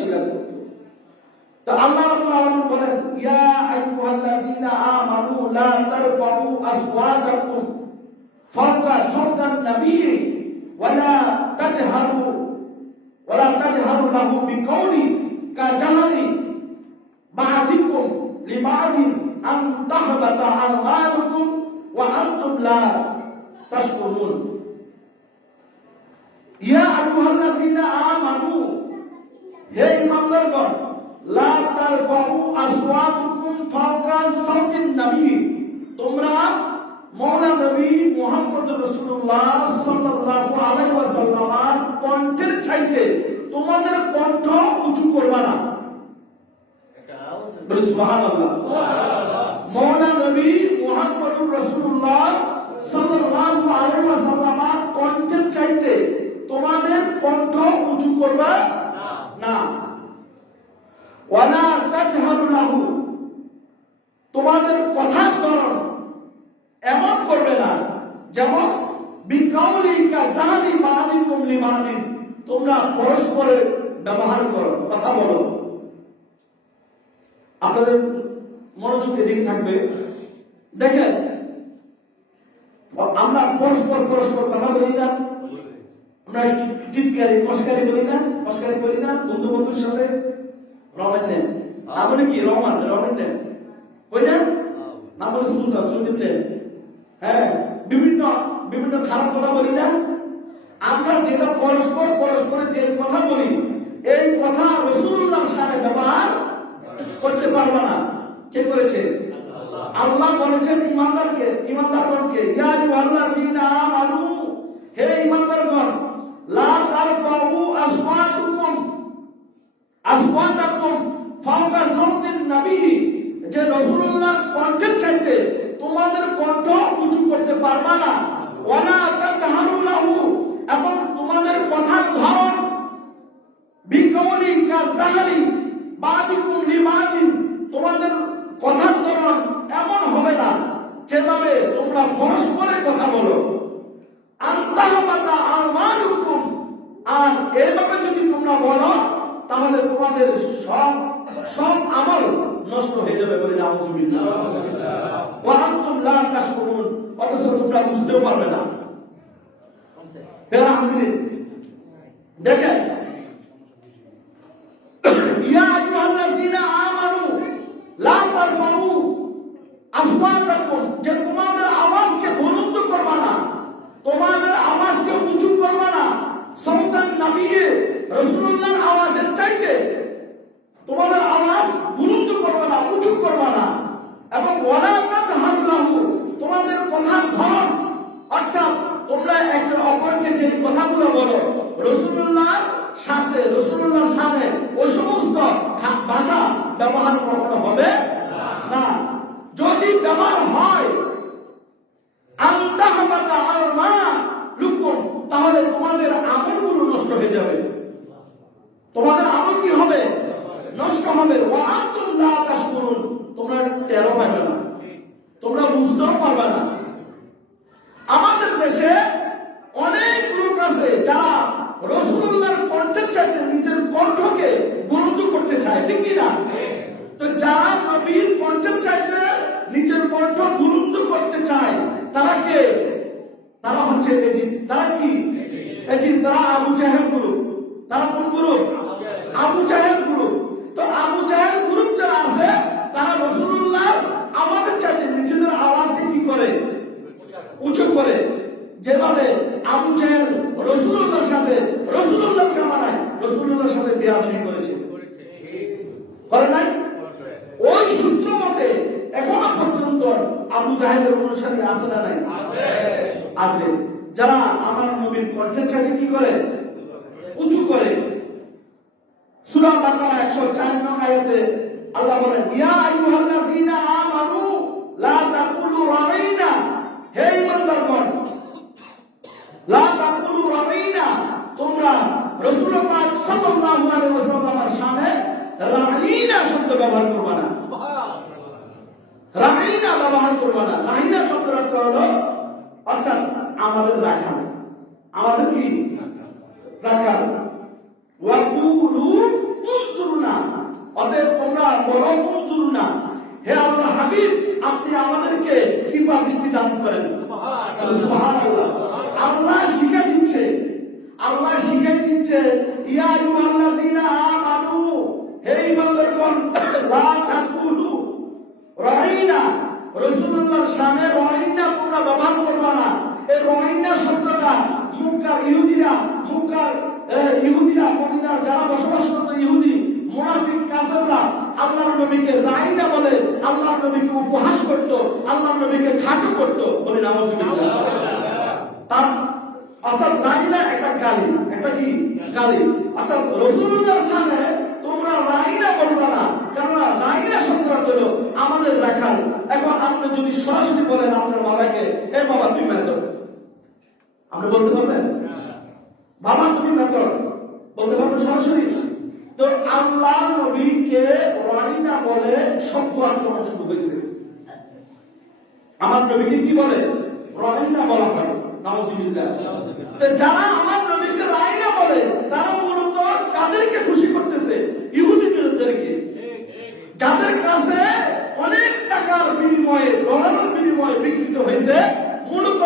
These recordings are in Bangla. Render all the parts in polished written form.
স্বীকার করত। তো আল্লাহ রাব্বুল আলামিন বলেন, ইয়া আইয়ুহাল্লাযীনা আমানু লা তারফাউ আসওয়াতাকুম ফাওকা সাওতান নাবিয়্যি ওয়া লা তাজহারু লাহু বিকাউলি কাজাহরি বা'দিকুম লিবা'দিন আন তাহবাতা আমালুকুম ওয়া আনতুম লা তাশকুরুন। ইয়া আইয়ুহাল্লাযীনা আমানু, হে ঈমানদারগণ, লা তারফাউ আসওয়াতাকুম ফাওকা সাওতিন নবী, তোমরা মওলা নবী মুহাম্মদুর রাসূলুল্লাহ সাল্লাল্লাহু আলাইহি ওয়াসাল্লামের কণ্ঠের চাইতে তোমাদের কণ্ঠ উঁচু করবে না। বলে সুবহানাল্লাহ। মওলা নবী মুহাম্মদুর রাসূলুল্লাহ সাল্লাল্লাহু আলাইহি ওয়াসাল্লামের কণ্ঠের চাইতে তোমাদের কণ্ঠ উঁচু করবে না। ওয়ালা তাজহারু লাহু, তোমাদের কথার ধরন এমন করবে না যেমন বিকাউলি কাজাহরি বা'দিকুম লিবা'দিন, তোমরা পরস্পরের ব্যবহার করো, কথা বলো। আপনাদের মনোযোগ এদিকে থাকবে। দেখেন, আমরা পরস্পর কথা বলি না, আমরা টিটকারি মস্কারি বলি না, মস্কারি করি না বন্ধু বন্ধুর সাথে। রমেন নেন না বলে কি রমেন নেন কই না, না বলে শুনতে হ্যাঁ, বিভিন্ন খারাপ কথা বলি না। আমরা যেটা পরস্পর যে কথা বলি, এই কথা রাসূলুল্লাহর সাথে ব্যবহার করতে পারবে না। কে করেছে? আল্লাহ বলেছেন ঈমানদারগণকে, ইয়া আইয়ুহাল্লাযীনা আমানু, হে ঈমানদারগণ, লা তারফাউ আসওয়াতাকুম ফাওকা সাওতিন নবী, যে রাসূলুল্লাহর কণ্ঠের চাইতে তোমাদের কণ্ঠ উঁচু করতে পারবে না। ওয়ালা তাজহারু লাহু, এবং তোমাদের কথার ধরন বিকাউলি কাজাহরি বা'দিকুম লিবা'দিন, তোমাদের কথার ধরন এমন হবে না যেভাবে তোমরা পরস্পরের কথা বলো। আন তাহবাতা আমালুকুম, আর এইভাবে যদি তোমরা বলো তাহলে তোমাদের সব আমল নষ্ট হয়ে যাবে। বলে নাউযুবিল্লাহ। ওয়া আনতুম লা তাশকুরুন, অথচ তোমরা বুঝতেও পারবে না। দেখেন, ইয়া আইয়ুহাল্লাযীনা আমানু লা তারফাউ আসওয়াতাকুম, যে তোমাদের আওয়াজকে বুলন্দ করবে না, তোমাদের আওয়াজকে উঁচু করবে না সাওতান নবীয়ে, রাসূলুল্লাহর আওয়াজের চাইতে তোমাদের আওয়াজ বুলন্দ করবে না, উঁচু করবে না। এবং ওয়ালা তাজহারু লাহু, তোমাদের কথার ধরন, অর্থাৎ তোমরা একজন অপরকে যে কথাগুলো বলো রাসূলুল্লাহর সামনে ওই সমস্ত ভাষা ব্যবহার করা হবে না। যদি ব্যবহার হয় আনতাহবাতা আমালুকুম, তাহলে তোমাদের আমলগুলো নষ্ট হয়ে যাবে। তোমাদের আমল কি হবে? নষ্ট হবে। ওয়া আনতুম লা তাশকুরুন, তোমরা টেরও পাবে না, তোমরা বুঝতেও পারবে না। আমাদের দেশে অনেক লোক আছে যারা রাসূলুল্লাহর কণ্ঠের চাইতে নিজের কণ্ঠকে বুলন্দ করতে চায়, ঠিক কি না? তো যারা নবীর কণ্ঠের চাইতে নিজের কণ্ঠ বুলন্দ করতে চায়, তারা কে? তারা হচ্ছে এজিদ। তারা কি? এজিদ। তারা আবু জাহেল গ্রুপ। তারা কোন গ্রুপ? আবু জাহেল গ্রুপ। তো আবু জাহেল গ্রুপ যারা আছে, তারা রাসূলুল্লাহর আওয়াজের চাইতে নিজেদের আওয়াজকে কি করে? উঁচু করে। যেভাবে আবু জাহেল রাসূলুল্লাহর জামানায় রাসূলুল্লাহর সাথে বেয়াদবি করেছে, করে নাই? ওই সূত্র মতে এখনো পর্যন্ত আবু জাহেলের অনুসারী আছে না নাই? আছে। যারা আমার নবীর কণ্ঠের চাইতে কি করে? উঁচু করে। সূরা বাকারা 104 নং আয়াতে আল্লাহ বলেন, ইয়া আইয়ুহাল্লাযীনা আমানু লা তাকুলু রাঈনা, হে ঈমানদারগণ, লা তাকুলু রাঈনা, তোমরা রাসূল পাক সাল্লাল্লাহু আলাইহি ওয়াসাল্লামের শানে রাঈনা শব্দ ব্যবহার করবে না। রাঈনা ব্যবহার করবে না। রাঈনা শব্দের অর্থ হলো অর্থাৎ আমাদের রাখাল, আমাদের কি রাখাল। ওয়া কুলু হে আল্লাহ হাবিব, আপনি আমাদেরকে কৃপা দৃষ্টি দান করেন। সুবহানাল্লাহ। আল্লাহ শিখাই দিচ্ছে, আল্লাহ শিখাই দিচ্ছে, ইয়া আইয়ুহাল্লাযীনা আমানু, হে ঈমানদারগণ, লা তাকুলু রাইনা, রাসূলুল্লাহর শানে রাইনা তোমরা ব্যবহার করবা না। এই রাইনা শব্দটা মক্কার ইহুদিরা, মদিনার যারা বসবাস করত, ইহুদি, মুনাফিক, কাফেররা আল্লাহর নবীকে রাইনা বলে, আল্লাহর নবীকে উপহাস করত, আল্লাহর নবীকে খাটো করত। বলি নাউযুবিল্লাহ। তার অর্থাৎ রাইনা একটা গালি, একটা কি গালি। অর্থাৎ রাসূলুল্লাহর শানে তোমরা রাইনা বলবা না, কারণ রাইনা শব্দটা হলো আমাদের রাখাল। এখন আপনি যদি সরাসরি বলেন আপনার বাবাকে, এ বাবা তুই মেথর, আপনি বলতে পারবেন? বাবা তুমি মেথর বলতে পারবেন সরাসরি? তো আল্লাহ নবীকে রাইনা বলে শব্দ আক্রমণ শুরু হয়েছে। আমার নবীকে কি বলে? রাইনা বলা হয়। নাউযুবিল্লাহ। তো যারা আমার নবীকে রাইনা বলে তারা মূলত কাদেরকে খুশি করতেছে? ইহুদিদেরকে, যাদের কাছে অনেক টাকার বিনিময়ে, ডলারের বিনিময়ে বিক্রিত হয়েছে। মূলত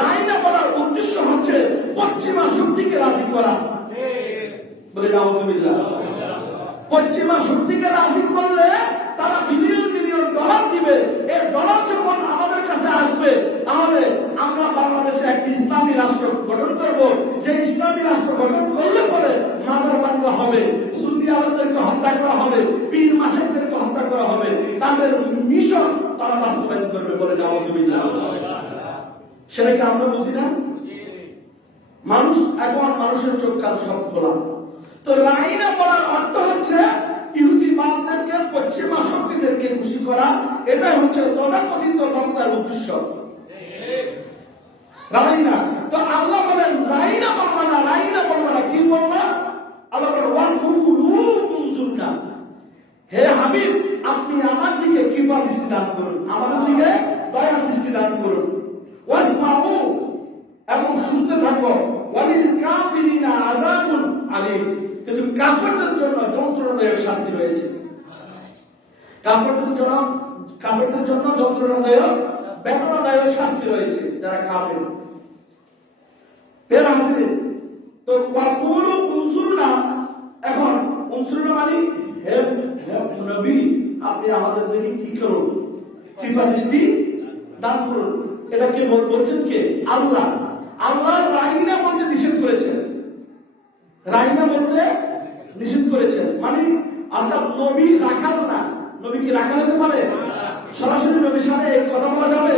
রাইনা বলার উদ্দেশ্য হচ্ছে পশ্চিমা শক্তিকে রাজি করা। বলে নাউযুবিল্লাহ। পশ্চিমা শক্তিকে রাজি করলে তারা বিলিয়ন বিলিয়ন ডলার দিবে। এই ডলার যখন আমাদের কাছে আসবে, তাহলে আমরা বাংলাদেশে একটি ইসলামী রাষ্ট্র গঠন করব। যে ইসলামী রাষ্ট্র গঠন করলে পরে মাজার ভাঙা হবে, সুন্নি আলেমদেরকে হত্যা করা হবে, পীর মাশাইখদেরকে হত্যা করা হবে। তাদের মিশন তারা বাস্তবায়ন করবে। বলে নাউযুবিল্লাহ। সেটা কি আমরা বুঝি না? মানুষ এখন, মানুষের চোখ কান সব খোলা। তো রাইনা বলার অর্থ হচ্ছে ইহুদি বাপদেরকে, পশ্চিমা শক্তিদেরকে খুশি করা। এটাই হচ্ছে তথাকথিত বক্তার উদ্দেশ্য। রাইনা। তো আল্লাহ বলেন রাইনা বলবা না, রাইনা বলবা না। কি বলবা? আল্লাহ বলেন ওয়াকুলু কুনজুরনা, হে হাবিব আপনি আমার দিকে কৃপা দৃষ্টি দান করুন, আমাদের দিকে দয়ার দৃষ্টি দান করুন। ওয়াসমাউ, এবং শুনতে থাকো। ওয়ালিল কাফিরিনা আযাবুন আলীম, কিন্তু কাফেরদের জন্য যন্ত্রণাদায়ক শাস্তি রয়েছে। কাফেরদের জন্য যন্ত্রণাদায়ক, বেদনাদায়ক শাস্তি রয়েছে যারা কাফের। বের হাজির। তো ওয়াকুলু উনসুরনা, এখন উনসুরনা মানে হে নবী আপনি আমাদের দিকে কি করুন, কৃপা দৃষ্টি দান করুন। এটা কে বলছেন? কে? আল্লাহ। আল্লাহ রাইনা বলতে নিষেধ করেছেন, রাইনা বলতে নিষেধ করেছেন। মানে অর্থাৎ নবী রাখাল না। নবী কি রাখাল হতে পারে? সরাসরি নবীর শানে এই কথা বলা যাবে?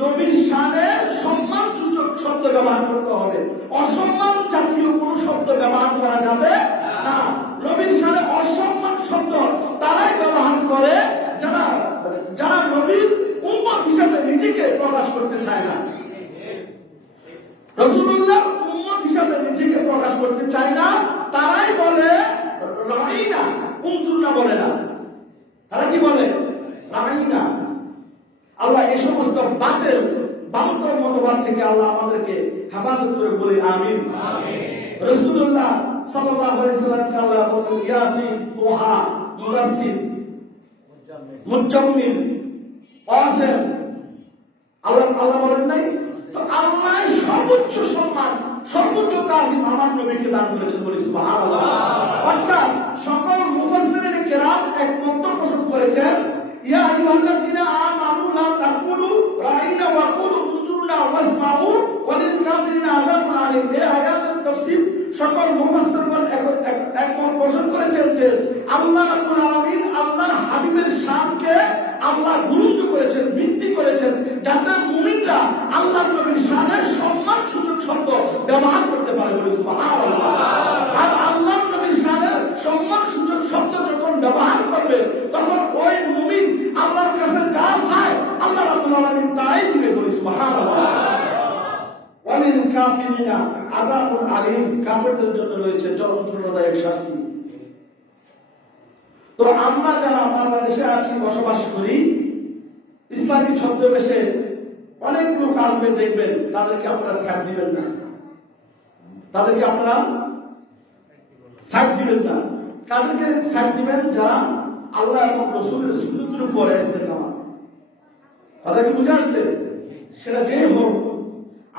নবীর শানে সম্মান সূচক শব্দ ব্যবহার করতে হবে, অসম্মান জাতীয় কোন শব্দ ব্যবহার করা যাবে না। নবীর শানে অসম্মান শব্দ তারাই ব্যবহার করে যারা নবীর উম্মত হিসেবে নিজেকে প্রকাশ করতে চায় না। রাসূলুল্লাহ উম্মত হিসেবে নিজেকে প্রকাশ করতে চায় না, তারাই বলে রাইনা, উনজুরনা বলে না। তারা কি বলে? রাইনা। আল্লাহ এই সমস্ত বাতিল বান্তর মতবাদ থেকে আল্লাহ আমাদেরকে হেফাজত করে বলি আমিন। রাসূলুল্লাহ সাল্লাল্লাহু আলাইহি সাল্লামকে আল্লাহ বলেন ইয়াসিন, তোহা, মুদাসসির, মুজাম্মিল, কাসিম। আল্লাহ বলেন নাই? তো আল্লাহ সর্বোচ্চ সম্মান, সর্বোচ্চ তাজিম আমার নবীকে দান করেছেন। বলি সুবহানাল্লাহ। অর্থাৎ সকল মুফাসসিরিন কিরাম একমত পোষণ করেছেন, ইয়া আইয়ুহাল্লাযীনা আমানু লা তাকুলু রাইনা ওয়া কুলু উনজুরনা ওয়াসমাউ ওয়ালিল কাফিরিনা আযাবুন আলীম। এই আয়াতের তাফসীর সকল মুফাসসিরগণ একমত পোষণ করেছেন যে আল্লাহ রাব্বুল আলামিন আল্লাহর হাবিবের শানকে আল্লাহ বুলন্দ করেছেন, বৃদ্ধি করেছেন, যাতে মুমিনরা আল্লাহর নবীর শানে সম্মান সূচক শব্দ ব্যবহার করতে পারে। বলি সুবহানাল্লাহ। আর আল্লাহর নবীর শানে সম্মান সূচক শব্দ যখন ব্যবহার করবে, তখন ওই মুমিন আল্লাহর কাছে যা চায় আল্লাহ রাব্বুল আলামিন তাই দিবে। বলি সুবহানাল্লাহ। ওয়ালিল কাফিরিনা আযাবুন আলীম, কাফেরদের জন্য রয়েছে যন্ত্রণাদায়ক শাস্তি। তো আমরা যারা বাংলাদেশে আছি, বসবাস করি, ইসলামী ছদ্মবেশে অনেক লোক আসবে, দেখবেন তাদেরকে আপনারা সাইড দিবেন না, তাদেরকে আপনারা সাইড দিবেন না। কাদেরকে সাইড দিবেন? যারা আল্লাহ এবং রাসূলের সুন্নতের উপর ইস্তেকামত। কথা কি বুঝা আসছে? সেটা যেই হোক,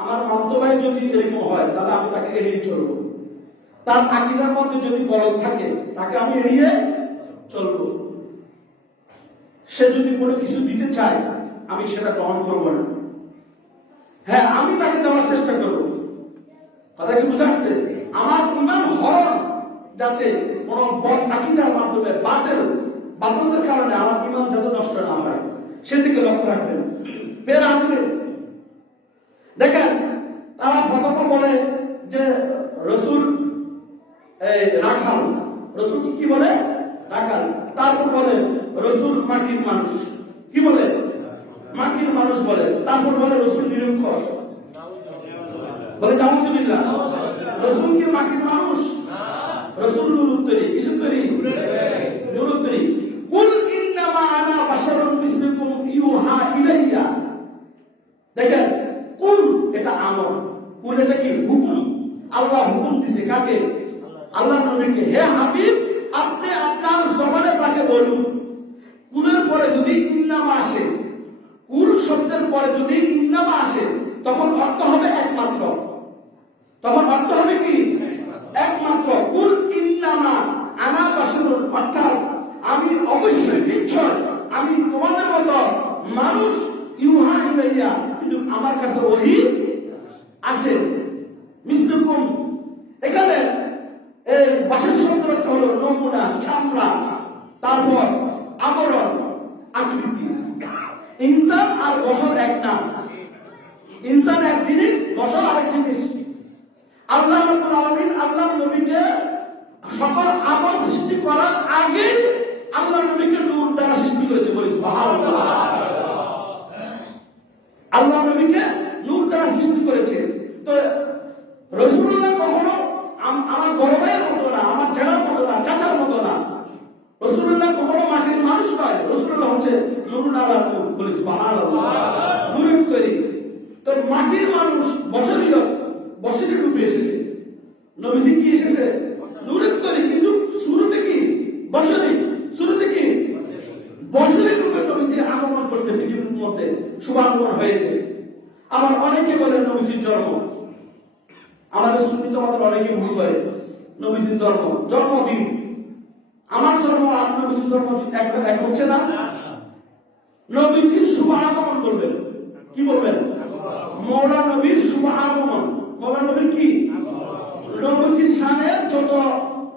আমার মামতোভাই যদি এরকম হয় তাহলে আমি তাকে এড়িয়ে চলবো। তার আকীদার মধ্যে যদি গলদ থাকে তাকে আমি এড়িয়ে চলবো। সে যদি কোনো কিছু দিতে চায় আমি সেটা গ্রহণ করবো না। হ্যাঁ, আমি তাকে দেওয়ার চেষ্টা করবো। কথা কি বুঝা আসছে? আমার ঈমান হরণ যাতে কোনো বদ আকীদার মাধ্যমে বাতিলের কারণে আমার ঈমান যাতে নষ্ট না হয় সেদিকে লক্ষ্য রাখবেন। বের আসবে দেখেন, তারা প্রথম বলে যে রাসূল রাখাল। রাসূল কি বলে? রাখাল। তারপর বলে রাসূল মাটির মানুষ। কি বলে? মাটির মানুষ বলে। তারপর বলে রাসূল নিরক্ষর। বলে নাউযুবিল্লাহ। রাসূল কি মাটির মানুষ? রাসূল নূরের তৈরি। কিসের তৈরি? নূরের তৈরি। কুল ইন্নামা আনা বাশারুন মিসলুকুম ইউহা ইলাইয়া। দেখেন, কুল এটা আমর, কুল এটা কি? হুকুম। আল্লাহ হুকুম দিছে কাকে? আল্লাহ নবীকে, হে হাবিব আপনি আপনার জবানে পাকে বলুন। কুলের পরে যদি ইন্নামা আসে, কুল শব্দের পরে যদি ইন্নামা আসে তখন অর্থ হবে একমাত্র। তখন অর্থ হবে কি? একমাত্র। কুল ইন্নামা আনা বাশারুন, অর্থাৎ আমি অবশ্যই নিশ্চয় আমি তোমাদের মতো মানুষ। ইউহা ইলাইয়া, কিন্তু আমার কাছে ওহী আসে। মিসলুকুম, এখানে এই বাসের শব্দটা হলো নমুনা, চামড়া, তারপর আবরণ, আকৃতি। ইনসান আর বশর এক না। ইনসান এক জিনিস, বশর আরেক জিনিস। আল্লাহ রাব্বুল আলামিন আল্লাহ নবীকে সকল আমল সৃষ্টি করার আগে আল্লাহ নবীকে নূর দ্বারা সৃষ্টি করেছে। বলি সুবহানাল্লাহ। আল্লাহ নবীকে নূর দ্বারা সৃষ্টি করেছে। তো রাসূলুল্লাহ কখনো আমার বড় ভাইয়ের মতো না, আমার জেলার মতো না, চাচার মতো না। রাসূলুল্লাহ কখনো মাটির মানুষ নয়। রাসূলুল্লাহ হচ্ছে নূরুন আলা নূর। বলি সুবহানাল্লাহ। নূরের তৈরি। তো মাটির মানুষ বশরী রূপে এসেছে। নবীজি কি এসেছে? নূরের তৈরি, কিন্তু শুরুতে কি? বশরী। শুরুতে কি? বশরী রূপে নবীজি আগমন করছে পৃথিবীর মধ্যে, শুভাগমন হয়েছে। আবার অনেকে বলে নবীজির জন্ম। আমাদের সুন্নি জামাতের অনেকে ভুল করে নবীজির জন্মদিন। আমার জন্ম আর নবীজির জন্ম এক হচ্ছে না। নবীজির শুভ আগমন বলবেন। কি বলবেন? মওলা নবীর শুভ আগমন। মওলা নবীর কি? নবীজির শানে যত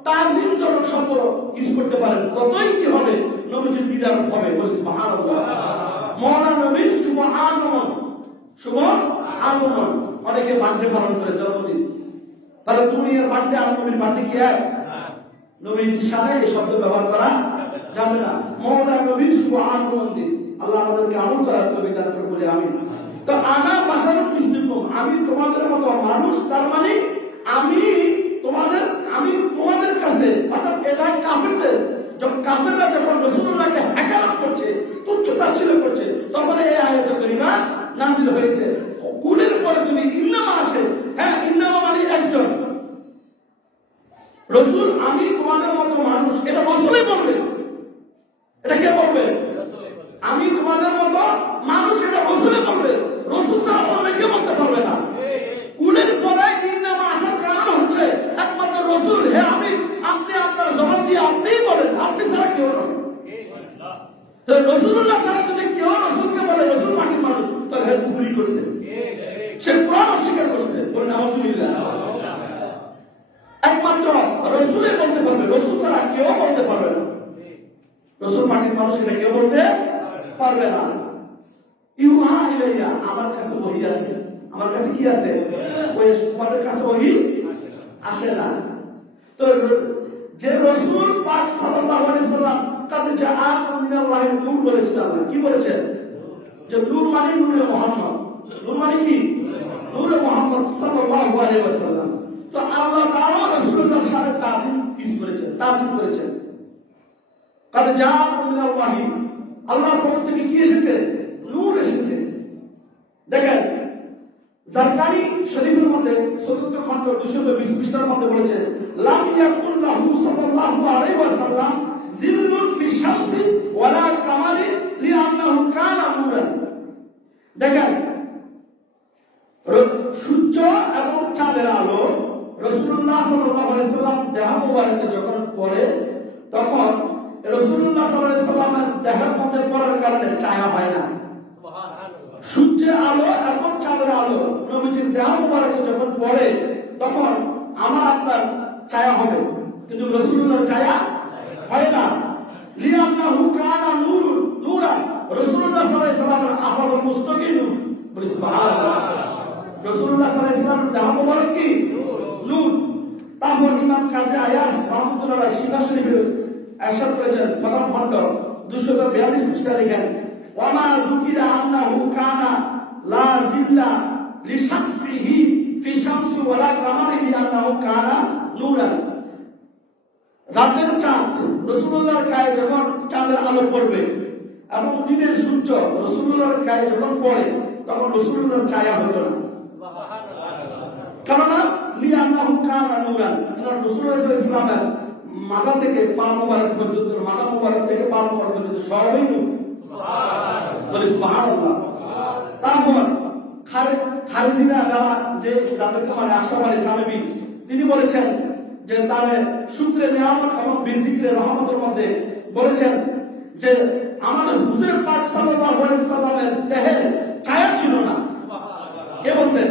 তাজিমজনক শব্দ ইউজ করতে পারেন ততই কি হবে? নবীজির দিদার হবে। বলি সুবহানাল্লাহ। মওলা নবীর শুভ আগমন। শুভ আগমন। অনেকে বার্থডে পালন করে, জন্মদিন। তাহলে তুমি এর বার্থডে আর নবীর বার্থডে কি এক? নবীর শানে এই শব্দ ব্যবহার করা যাবে না। মওলা নবীর শুভ আগমন দিন। আল্লাহ আমাদেরকে আমল করার তৌফিক দান করে বলি আমিন। তো আনা বাশারুন মিসলুকুম, আমি তোমাদের মতো মানুষ। তার মানে আমি তোমাদের কাছে, অর্থাৎ এটা কাফেরদের, যখন কাফেররা যখন রাসূলুল্লাহকে হেকারত করছে, তুচ্ছ-তাচ্ছিল্য করছে, তখন এই আয়াত কারিমা নাযিল হয়েছে। কুলের পরে যদি ইন্নামা আসে, হ্যাঁ, ইন্নামা মানে একজন রাসূল, আমি তোমাদের মতো মানুষ, এটা রাসূলই বলবে। এটা কে বলবে? আমি তোমাদের মতো মানুষ, এটা রাসূলই বলবে। রাসূল ছাড়া অন্য কেউ বলতে পারবে না। কুলের পরে ইন্নামা আসার কারণ হচ্ছে একমাত্র রাসূল। হে আমি, আপনি আপনার জবান দিয়ে আপনিই বলেন, আপনি ছাড়া কেউ নয়। তো রাসূলুল্লাহ ছাড়া যদি কেউ রাসূলকে বলে রাসূল মাটির মানুষ, তাহলে হে কুফরি করছে, সে কোরআন অস্বীকার করছে। বলেন নাউযুবিল্লাহ। একমাত্র রাসূলই বলতে পারবে, রাসূল ছাড়া কেউ বলতে পারবে না। রাসূল মাটির মানুষ, এটা কেউ বলতে পারবে না। ইউহা ইলাইয়া, আমার কাছে ওহী আসে। আমার কাছে কি আছে? ওই তোমাদের কাছে ওহী আসে না। তো যে রাসূল পাক সাল্লাল্লাহু আলাইহি সাল্লাম কাদ জাআকুম মিনাল্লাহি নূর বলেছেন, আল্লাহ কি বলেছেন? যে নূর মানে নূরে মুহাম্মদ। নূর মানে কি? নূরে মুহাম্মদ সাল্লাল্লাহু আলাইহি ওয়াসাল্লাম। তো আল্লাহ তাআলা রাসূলুল্লাহর সাথে তাজিম করেছেন। কাদ জাআকুম মিনাল্লাহি, আল্লাহর পক্ষ থেকে কি এসেছে? নূর এসেছে। দেখেন, জারকানি শরীফের মধ্যে ৪র্থ খণ্ড ২২০ পৃষ্ঠার মধ্যে বলেছে, লাম ইয়াকুল লাহু সাল্লাল্লাহু আলাইহি ওয়াসাল্লাম জিল্লুন ফি শামস দেখেন সূর্য এবং চাঁদের আলো রাসূলুল্লাহ সাল্লাল্লাহু আলাইহি সাল্লাম দেহ মোবারকে যখন পড়ে তখন রাসূলুল্লাহ সাল্লাল্লাহু আলাইহি সাল্লামের দেহের মধ্যে পড়ার কারণে ছায়া হয় না। সূর্যের আলো এবং চাঁদের আলো নবীজির দেহ মোবারকে যখন পড়ে তখন আমার আপনার ছায়া হবে, কিন্তু রাসূলুল্লাহর ছায়া হয় না। লিআন্নাহু কানা নূরান, রাসূলুল্লাহ সাল্লাল্লাহু আলাইহি সাল্লামের আফাদুল মুস্তাকিন নূর, বলি সুবহানাল্লাহ। রাসূলুল্লাহ সাল্লাল্লাহু আলাইহি সাল্লামের দেহ মোবারক কি নূর। তারপর ইমাম কাজী আয়াজ রাহমাতুল্লাহ আলাইহি শিফা শরীফে ارشاد করেছেন প্রথম খণ্ড 242 পৃষ্ঠা লিখেন, ওয়ামা যুকিরা আন্নাহু কানা লা জিল্লা লিশাখসিহি ফি শামসি ওয়ালা কামারিহি আন্নাহু কানা নূরান। রাতের চাঁদ রাসূলুল্লাহর গায়ে যখন চাঁদের আলো পড়বে এবং দিনের সূর্য রাসূলুল্লাহর গায়ে যখন পড়ে তখন রাসূলুল্লাহর ছায়া হতো না। কেননা লিআন্নাহু কানা নূরান, কারণ রাসূলুল্লাহ সাল্লাল্লাহু আলাইহি ওয়াসাল্লামের মাথা থেকে পা মোবারক পর্যন্ত, মাথা মোবারক থেকে পা মোবারক পর্যন্ত সবই নূর। সুবহানাল্লাহ, বলি সুবহানাল্লাহ। তারপর খারিজিরা যারা যে যাদেরকে মানে আশরাফ আলী থানভী তিনি বলেছেন যে তার শুকরে নিয়ামত এবং বিজিকরে রহমতের মধ্যে বলেছেন যে আমাদের হুজুর পাক সাল্লাল্লাহু আলাইহি সাল্লামের দেহে ছায়া ছিল না। কে বলছেন?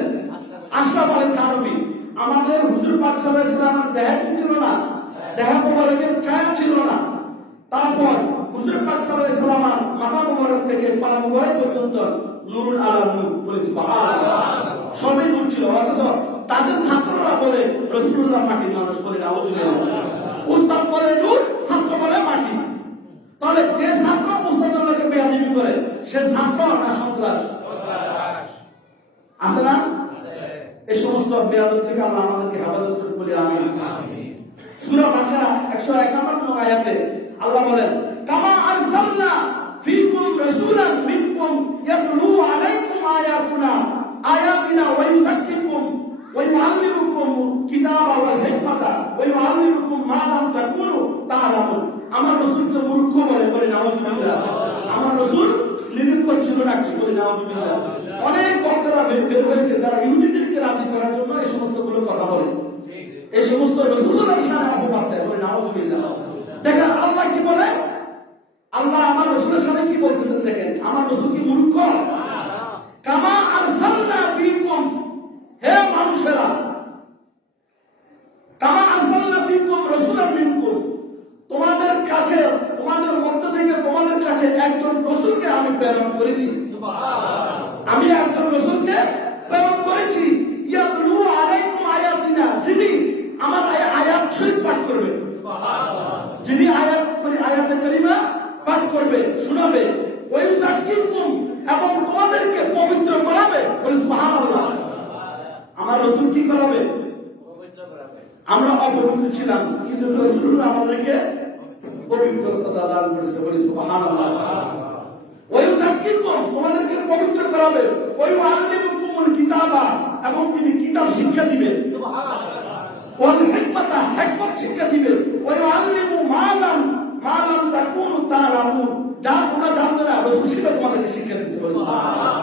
আশরাফ আলী থানভী। আমাদের হুজুর পাক সাল্লাল্লাহু আলাইহি সাল্লামের দেহে কি ছিল না? দেহ মোবারকের ছায়া ছিল না। তারপর হুজুর পাক সাল্লাল্লাহু আলাইহি সাল্লামের মাথা মোবারক থেকে পা মোবারক পর্যন্ত নূরুল আলা নূর, বলি সুবহানাল্লাহ। সবই নূর ছিল। অথচ তাদের ছাত্ররা বলে রাসূলুল্লাহ মাটির মানুষ, বলে নাউজুবিল্লাহ। উস্তাদ বলে নূর, ছাত্র বলে মাটি। তাহলে যে ছাত্র উস্তাদকে বেয়াদবি করে সে ছাত্র না সন্ত্রাস? আছে না? এই সমস্ত বেয়াদব থেকে আল্লাহ আমাদেরকে হেফাজত করুন, বলি আমিন। সূরা বাকারা 151 নং আয়াতে আল্লাহ বলেন, কামা আরসালনা ফীকুম রাসূলান মিনকুম ইয়াতলু আলাইকুম আয়াতিনা ওয়া ইউযাক্কিকুম ওয়া ইউআল্লিমুকুম কিতাবা ওয়াল হিকমাতা ওয়া ইউআল্লিমুকুম মা লাম তাকুনু তা'লামুন। আমার রাসূলকে মূর্খ বলে, বলে নাউজুবিল্লাহ। আমার রাসূল নিরক্ষর ছিল নাকি? বলে নাউজুবিল্লাহ। অনেক বক্তারা বের হয়েছে যারা ইহুদিদেরকে রাজি করার জন্য এই সমস্ত গুলো কথা বলে, এই সমস্ত রাসূলুল্লাহর শানে অপবাদ দেয়, বলে নাউজুবিল্লাহ। দেখেন আল্লাহ কি বলে, আল্লাহ আমার রাসূলের শানে কি বলতেছেন দেখেন। আমার রাসূল কি মূর্খ? কামা আরসালনা ফীকুম, হে মানুষেরা, কামা আরসালনা ফীকুম রাসূলান মিনকুম, তোমাদের কাছে, তোমাদের মধ্য থেকে তোমাদের কাছে একজন রাসূলকে আমি প্রেরণ করেছি। সুবহানাল্লাহ, আমি একজন রাসূলকে প্রেরণ করেছি। ইয়াতলু আলাইকুম আয়াতিনা, যিনি আমার আয়াত শরীফ পাঠ করবে। সুবহানাল্লাহ, যিনি আয়াতে কারিমা পাঠ করবে, শোনাবে। ওয়া ইউযাক্কিকুম, এবং তোমাদেরকে পবিত্র করাবে, বলে সুবহানাল্লাহ। আমার রাসূল কি করাবে? পবিত্র করাবে। আমরা অপবিত্র ছিলাম, কিন্তু রাসূলুল্লাহ আমাদেরকে পবিত্রতা দান করেছে, বলে সুবহানাল্লাহ। ওয়া ইউযাক্কিকুম, তোমাদেরকে পবিত্র করাবে। ওয়া ইউআল্লিমুকুমুল কিতাবা, এবং তিনি কিতাব শিক্ষা দিবেন। সুবহানাল্লাহ। ওয়াল হিকমাতা, হিকমত শিক্ষা দিবেন। ওয়া ইউআল্লিমু মা লাম তাকুনু তা'লামুন, যা তোমরা জানতে না রাসূল সেটা তোমাদেরকে শিক্ষা দিয়েছে, বলে সুবহানাল্লাহ।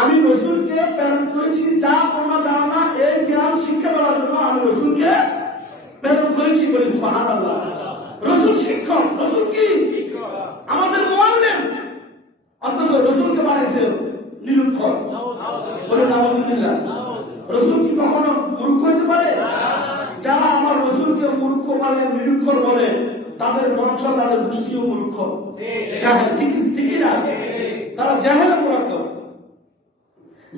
আমি রাসূলকে প্রেরণ করেছি যা তোমরা জানো না, এই জ্ঞান শিক্ষা দেওয়ার জন্য আমি রাসূলকে প্রেরণ করেছি, বলে সুবহানাল্লাহ। রাসূল শিক্ষক, রাসূল কি আমাদের মুআল্লিম, অথচ রাসূলকে বানাইছে নিরক্ষর, বলে নাউজুবিল্লাহ। রাসূল কি কখনো মূর্খ হতে পারে? যারা আমার রাসূলকে মূর্খ বলে, নিরক্ষর বলে, তাদের বংশ, তাদের গোষ্ঠীও মূর্খ, জাহেল। ঠিকই না? তারা জাহেল অপরাধ।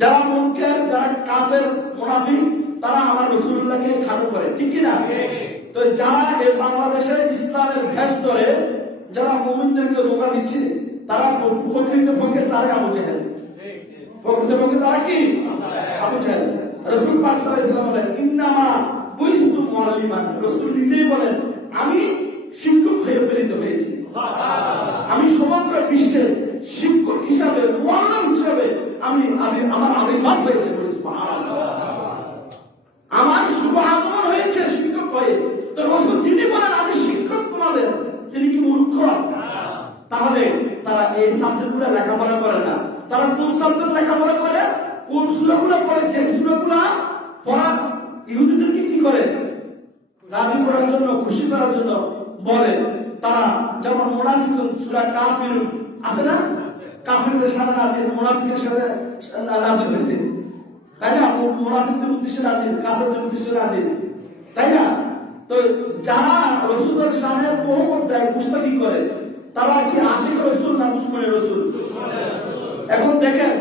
যারা মুনকার, যারা কাফের, মুনাফিক, তারা আমার রাসূলুল্লাহকে খাটো করে, ঠিকই না? তো যারা এই বাংলাদেশে ইসলামের ভেষ ধরে যারা মুমিনদেরকে ধোঁকা দিচ্ছে, তারা প্রকৃতপক্ষে তারাই আবু জেহেল। প্রকৃতপক্ষে তারা কি? আবু জেহেল। রাসূল পাক সাল্লাল্লাহু আলাইহি ওয়াসাল্লাম বলেন, ইন্নামা বুইসতু মুআল্লিমান, রাসূল নিজেই বলেন আমি শিক্ষক হয়ে প্রেরিত হয়েছি। আমি সমগ্র বিশ্বের শিক্ষক হিসাবে, মুআল্লিম হিসাবে আমি আমার আবির্ভাব হয়েছে, বলে সুবহানাল্লাহ। আমার শুভ আগমন হয়েছে শিক্ষক হয়ে। তো রাসূল যিনি বলেন আমি শিক্ষক তোমাদের, তিনি কি মূর্খ? তাহলে তারা এই সাবজেক্টগুলো লেখাপড়া করে না। তারা কোন সাবজেক্ট লেখাপড়া করে, কোন সূরাগুলো পড়ে, যে সূরাগুলো পড়া ইহুদিদেরকে কি করে রাজি করার জন্য, খুশি করার জন্য বলে। তারা যেমন মুনাফিকুন সূরা কাফিরুন আছে না, কাফিরদের সাথে নাজিল, মুনাফিকের সাথে নাজিল হয়েছে, তাই না? মুনাফিকদের উদ্দেশ্যে নাজিল, কাফিরদের উদ্দেশ্যে নাজিল, তাই না? তো যারা রাসূলের সামনে তহমত দেয়, মুস্তাকি করে, তারা কি আশিক রাসূল না দুশমনে রাসূল? এখন দেখেন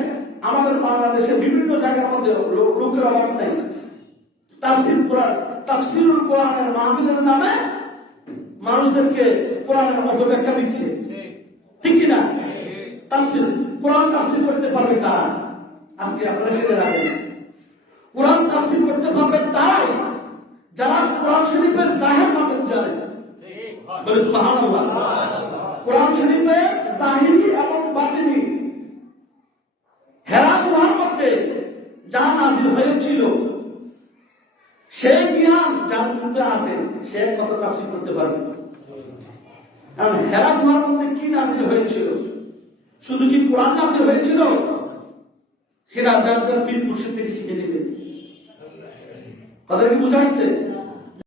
আমাদের বাংলাদেশে বিভিন্ন জায়গার মধ্যে লোকের অভাব নাই, তাফসীরুল কোরআনের মাহফিলের নামে মানুষদেরকে কোরআনের অপব্যাখ্যা দিচ্ছে, ঠিক কি না? তাফসীর, কোরআন তাফসীর করতে পারবে কারা? আজকে আপনারা জেনে রাখেন, কোরআন তাফসীর করতে পারবে তাই যারা কোরআন শরীফের জাহির মানেন জানে। বলে সুবহানাল্লাহ। কোরআন শরীফের জাহিরি এবং বাতিনি হেরা গুহার মধ্যে যা নাযিল হয়েছিল সেই জ্ঞান যার মধ্যে আছে সে কত তাফসীর করতে পারবে। কারণ হেরা গুহার মধ্যে কি নাযিল হয়েছিল? শুধু কি কোরআন নাযিল হয়েছিল? সেটা যার যার পীর মুর্শিদ থেকে শিখে নেবে। কথা কি বুঝা আসছে?